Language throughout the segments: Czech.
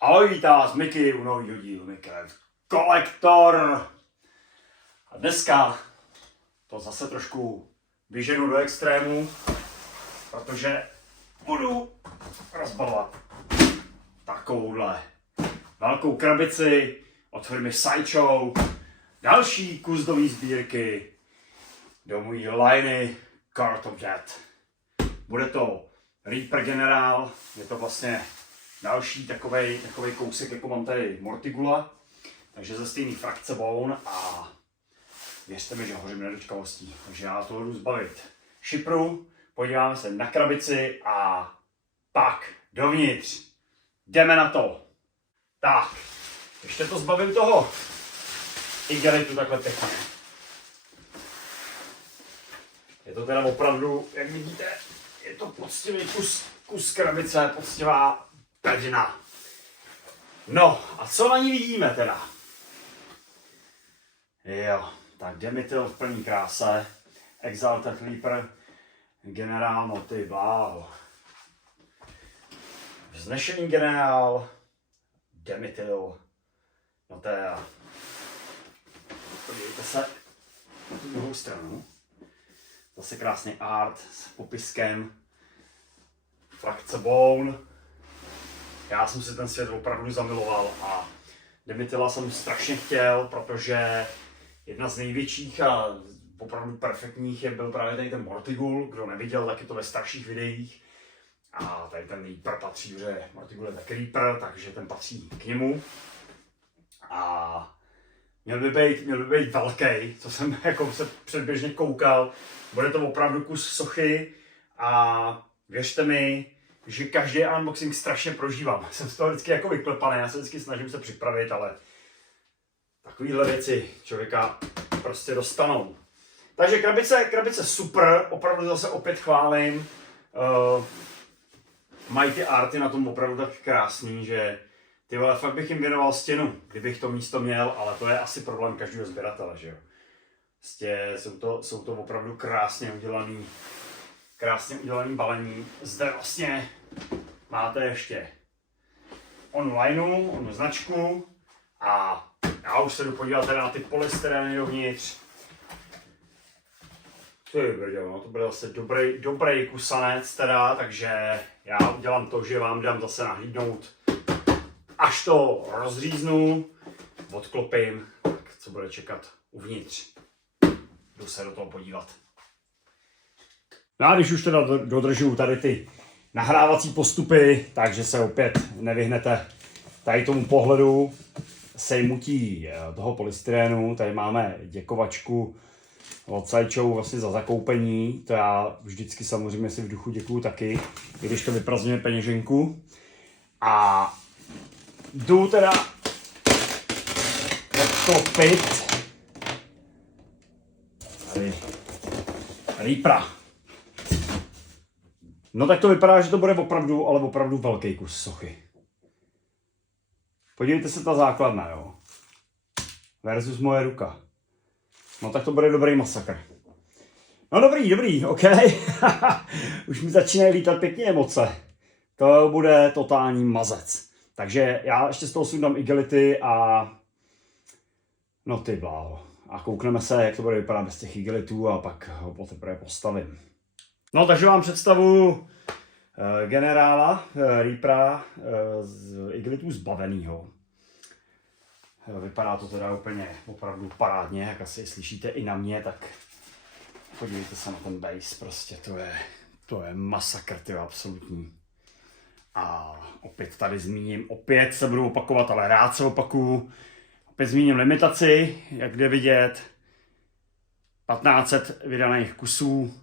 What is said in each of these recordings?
Ahoj, vítá vás Miky u nového dílu Miky Kolektor. A dneska to zase trošku vyženu do extrému, protože budu rozbalovat takovouhle velkou krabici od firmy Sideshow. Další kus do mý sbírky do mojí liney Cart of Death. Bude to Reaper Generál, je to vlastně další takovej kousek, jako mám tady Mortigula, takže ze stejný frakce Bone a věřte mi, že hořím nedočkavostí, takže já to budu zbavit šipru, podíváme se na krabici a pak dovnitř. Jdeme na to. Tak, ještě to zbavím toho igelitu takhle pěkně. Je to teda opravdu, jak vidíte, je to poctivý kus krabice, poctivá pevina. No, a co na ní vidíme teda? Jo, tak Demetil v plný kráse, Exalted Reaper, generál, no ty bláho. Vznešený generál, Demetil, no to je, podívejte se na tu druhou stranu. Zase krásný art s popiskem frakce Bone. Já jsem si ten svět opravdu zamiloval a Demetila jsem strašně chtěl, protože jedna z největších a opravdu perfektních byl právě tady ten Mortigul. Kdo neviděl, tak je to ve starších videích. A tady ten Reaper patří, že Mortigul je tak Reaper, takže ten patří k němu. A měl by být velký, co jsem jako se předběžně koukal. Bude to opravdu kus sochy a věřte mi, že každý unboxing strašně prožívám. Jsem z toho vždycky jako vyklepaný, já se vždycky snažím se připravit, ale takovýhle věci člověka prostě dostanou. Takže krabice super, opravdu zase opět chválím. Mají ty arty na tom opravdu tak krásný, že ty vole, fakt bych jim věnoval stěnu, kdybych to místo měl, ale to je asi problém každého sběratele, že jo. Prostě jsou to opravdu krásně udělaný balení. Zde vlastně máte ještě onu lineu, onu značku a já už se jdu podívat teda na ty polystyreny dovnitř. Ty brďo, no to bude zase dobrý kusanec teda, takže já udělám to, že vám dám zase nahlídnout, až to rozříznu, odklopím, tak co bude čekat uvnitř. Jdu se do toho podívat. No a když už teda dodržuju tady ty nahrávací postupy, takže se opět nevyhnete tady tomu pohledu sejmutí toho polystyrénu. Tady máme děkovačku od Sideshow vlastně za zakoupení. To já vždycky samozřejmě si v duchu děkuju taky, i když to vyprazdňuje peněženku. A jdu teda odklopit tady Reapera. No tak to vypadá, že to bude opravdu velký kus sochy. Podívejte se ta základna, jo. Versus moje ruka. No tak to bude dobrý masakr. No dobrý, OK. Už mi začínají lítat pěkně emoce. To bude totální mazec. Takže já ještě z toho sundám igelity a no ty bláho. A koukneme se, jak to bude vypadat bez těch igelitů a pak ho poté postavím. No takže vám představuji generála Reapera z igelitů zbavenýho. Vypadá to teda úplně opravdu parádně, jak asi slyšíte i na mě, tak podívejte se na ten base, prostě to je masakr, to je absolutní. A opět tady zmíním, opět se budu opakovat, ale rád se opakuju. Opět zmíním limitaci, jak jde vidět, 1500 vydaných kusů,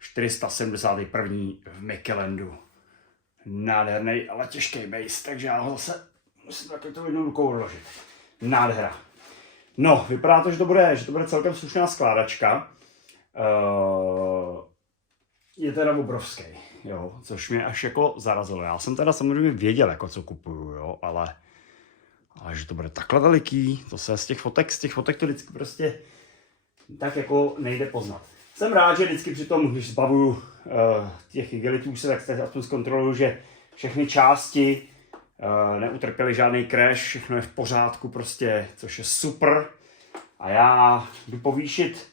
471. v Mickeylandu. Nádherný, ale těžký base, takže já ho zase musím takhle to jednou rukou odložit. Nádhera. No, vypadá to, že to bude celkem slušná skládačka. Je teda obrovský, jo, což mě až jako zarazilo. Já jsem teda samozřejmě věděl, jako co kupuju, jo, ale že to bude takhle veliký, to se z těch fotek to vždycky prostě tak jako nejde poznat. Jsem rád, že vždycky při tom, když zbavuju těch igelitů, se tak aspoň zkontroluju, že všechny části neutrpěli žádný crash, všechno je v pořádku prostě, což je super. A já jdu povýšit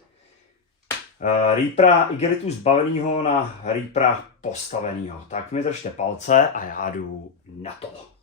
Reapera Igelitu zbavenýho na Reapera postavenýho. Tak mi držte palce a já jdu na to.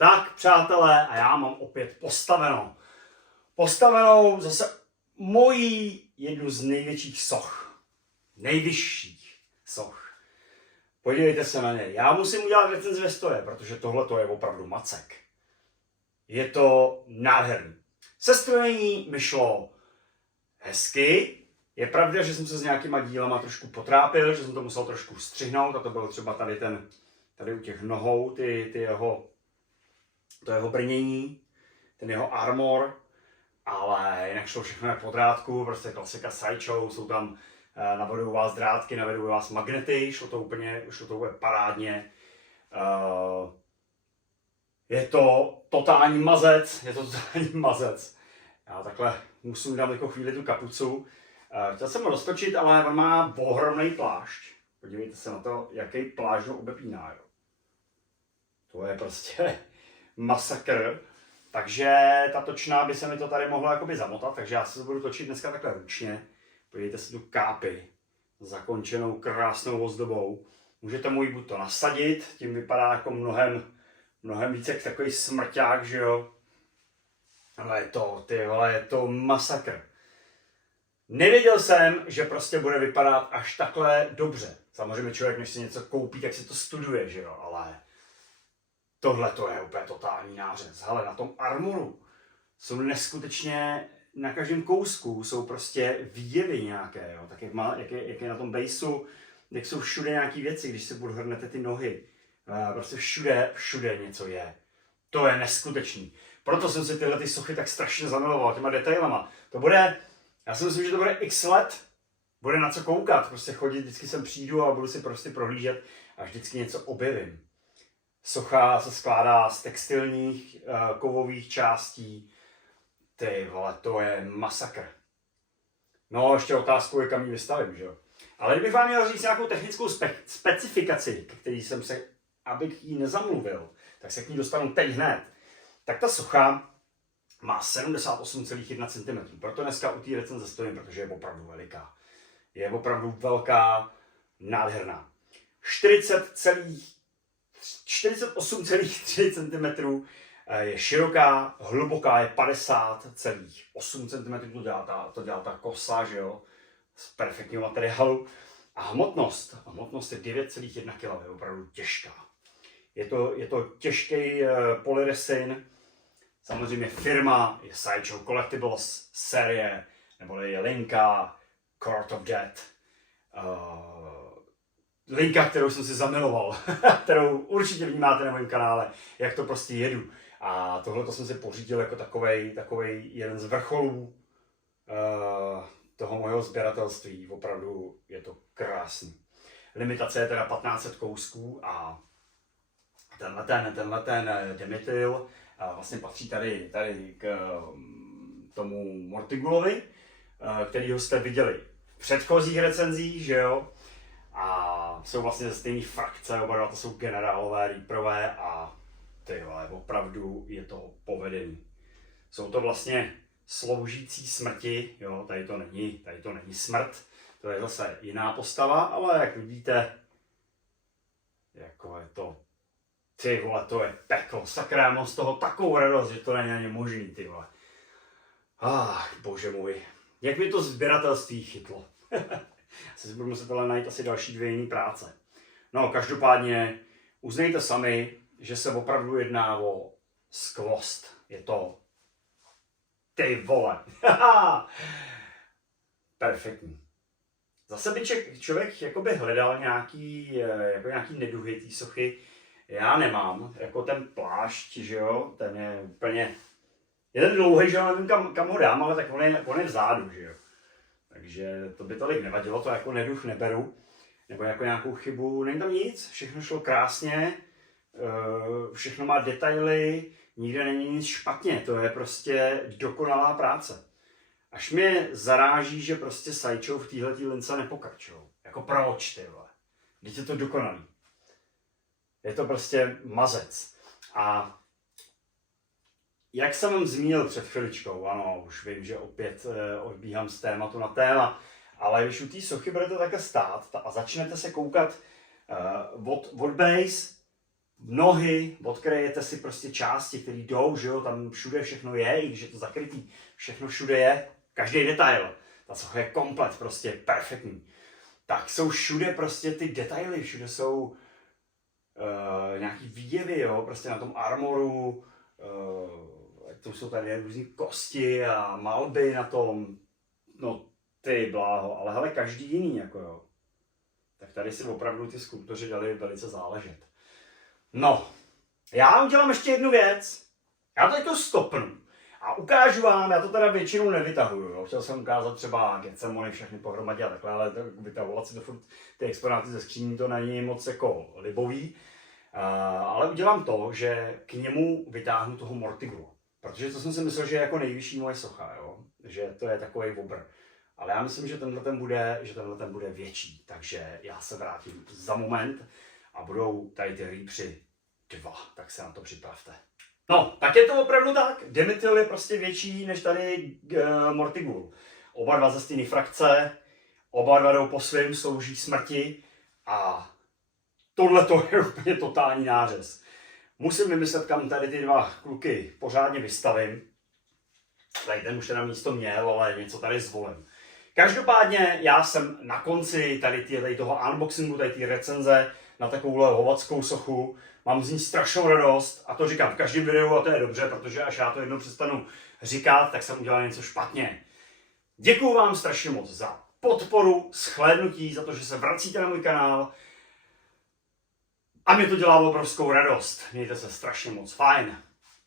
Tak, přátelé, a já mám opět postavenou. Postavenou zase mojí jednu z největších soch. Nejvyšších soch. Podívejte se na ně. Já musím udělat recenzi ve stoje, protože tohle je opravdu macek. Je to nádherný. Sestrojení mi šlo hezky. Je pravda, že jsem se s nějakýma dílama trošku potrápil, že jsem to musel trošku střihnout, a to bylo třeba tady u těch nohou, to jeho brnění, ten jeho armor. ale jinak šlo všechno jak po drátku, prostě klasika sideshow, jsou tam, navedují vás drátky, navedují vás magnety, šlo to úplně parádně. Je to totální mazec, Já takhle musím dát jako chvíli tu kapucu. Chtěl jsem ho roztočit, ale on má ohromný plášť. Podívejte se na to, jaký plášť ho obepíná. Jo. To je prostě masakr. Takže ta točná by se mi to tady mohla jakoby zamotat, takže já se to budu točit dneska takhle ručně. Podívejte si tu kápi zakončenou krásnou ozdobou. Můžete mu ji buď to nasadit, tím vypadá jako mnohem víc jak takový smrťák, že jo. Ale je to masakr. Nevěděl jsem, že prostě bude vypadat až takhle dobře. Samozřejmě člověk, než si něco koupí, tak si to studuje, že jo, ale tohle to je úplně totální nářez. Hele, na tom armoru jsou neskutečně, na každém kousku jsou prostě výjevy nějaké, jo, tak jak je na tom baseu, jak jsou všude nějaké věci, když se podhrnete ty nohy. Prostě všude něco je. To je neskutečný. Proto jsem si tyhle sochy tak strašně zamiloval těma detailama. Já si myslím, že to bude x let. Bude na co koukat, prostě chodit, vždycky sem přijdu a budu si prostě prohlížet a vždycky něco objevím. Socha se skládá z textilních kovových částí. Ty vole, to je masakr. No, ještě otázkou je, kam ji vystavím, že jo. Ale kdybych vám měl říct nějakou technickou specifikaci, který jsem se, abych ji nezamluvil, tak se k ní dostanu teď hned. Tak ta socha má 78,1 cm. Proto dneska u té recenze stojím, protože je opravdu veliká. Je opravdu velká, nádherná. 48,3 cm je široká, hluboká je 50,8 cm. To dělá ta kosa, že jo, z perfektního materiálu. A hmotnost je 9,1 kg, je opravdu těžká. Je to těžký polyresin. Samozřejmě firma je Sideshow Collectibles série, nebo je linka Court of Death. Linka, kterou jsem si zamiloval, kterou určitě vnímáte na mém kanále, jak to prostě jedu. A tohle jsem si pořídil jako takovej jeden z vrcholů toho mojho sběratelství. Opravdu je to krásný. Limitace je teda 1500 kousků a tenhle Demetil vlastně patří tady k tomu Mortigulovi, kterýho jste viděli v předchozích recenzích, že jo? A jsou vlastně ze stejné frakce, oba dva to jsou generálové, reaperové a ty vole, opravdu je to povedený. Jsou to vlastně sloužící smrti, jo, tady to není smrt, to je zase jiná postava, ale jak vidíte, jako je to, ty vole, to je peklo, sakra, já mám z toho takovou radost, že to není ani možný, ty vole. Bože můj, jak mi to sběratelství chytlo. Si budu muset ale najít asi další 2 jiné práce. No, každopádně uznejte sami, že se opravdu jedná o skvost. Je to ty vole. Perfektní. Zase by člověk jakoby hledal nějaký neduhy té sochy. Já nemám, jako ten plášť, že jo, ten je úplně, je ten dlouhý, že jo, nevím kam ho dám, ale tak on je vzadu, že jo. Takže to by tolik nevadilo, to jako neduch neberu, nebo jako nějakou chybu, není tam nic, všechno šlo krásně, všechno má detaily, nikde není nic špatně, to je prostě dokonalá práce. Až mě zaráží, že prostě Sideshow v téhletý lince nepokračují. Jako proč, ty vole? Vždyť je to dokonalý. Je to prostě mazec. A jak jsem vám zmínil před chviličkou, ano, už vím, že opět odbíhám z tématu na téma, ale když u té sochy budete také stát a začnete se koukat od base, nohy, odkryjete si prostě části, které jdou, že jo, tam všude všechno je, i když je to zakrytý, všechno všude je, každý detail, ta socha je komplet, prostě perfektní. Tak jsou všude prostě ty detaily, všude jsou nějaký výjevy, jo, prostě na tom armoru, to jsou tady různý kosti a malby na tom, no ty bláho, ale hele, každý jiný, jako jo. Tak tady si opravdu ty skulptoři dali velice záležet. No, já udělám ještě jednu věc. Já to jako stopnu. A ukážu vám, já to teda většinou nevytahuju, jo. Chtěl jsem ukázat třeba Getsemony všechny pohromadě a takhle, ale vytahovat si to furt ty exponáty ze skříní, to není moc jako libový. Ale udělám to, že k němu vytáhnu toho Mortigru. Protože to jsem si myslel, že je jako nejvyšší moje socha, jo? Že to je takový obr. Ale já myslím, že tenhle ten bude větší. Takže já se vrátím za moment a budou tady ty Reapři 2. Tak se na to připravte. No, tak je to opravdu tak. Dimethyl je prostě větší než tady Mortigul. Oba dva ze stejné frakce, oba dva jdou po svým, slouží smrti a tohle to je úplně totální nářez. Musím vymyslet, kam tady ty dva kluky pořádně vystavím. Tady ten už teda místo měl, ale něco tady zvolím. Každopádně já jsem na konci tady toho unboxingu, tady té recenze na takovouhle hovadskou sochu. Mám z ní strašnou radost a to říkám v každém videu a to je dobře, protože až já to jednou přestanu říkat, tak jsem udělal něco špatně. Děkuju vám strašně moc za podporu, shlédnutí, za to, že se vracíte na můj kanál. A mě to dělá obrovskou radost. Mějte se strašně moc fajn.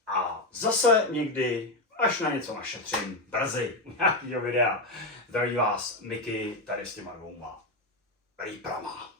A zase někdy, až na něco našetřím, brzy u nějakého videa. Zdraví vás Miky tady s těma dvouma Reaprama.